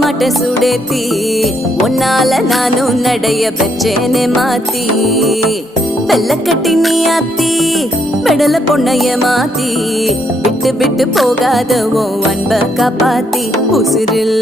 மாட்ட சுடேத்தி உன்னால நானும் நடைய பெற்றேனே மாத்தி வெள்ள கட்டி நீ ஆத்தி பெடல பொண்ணைய மாத்தி விட்டு விட்டு போகாத உன் அன்ப காப்பாத்தி உசிரில்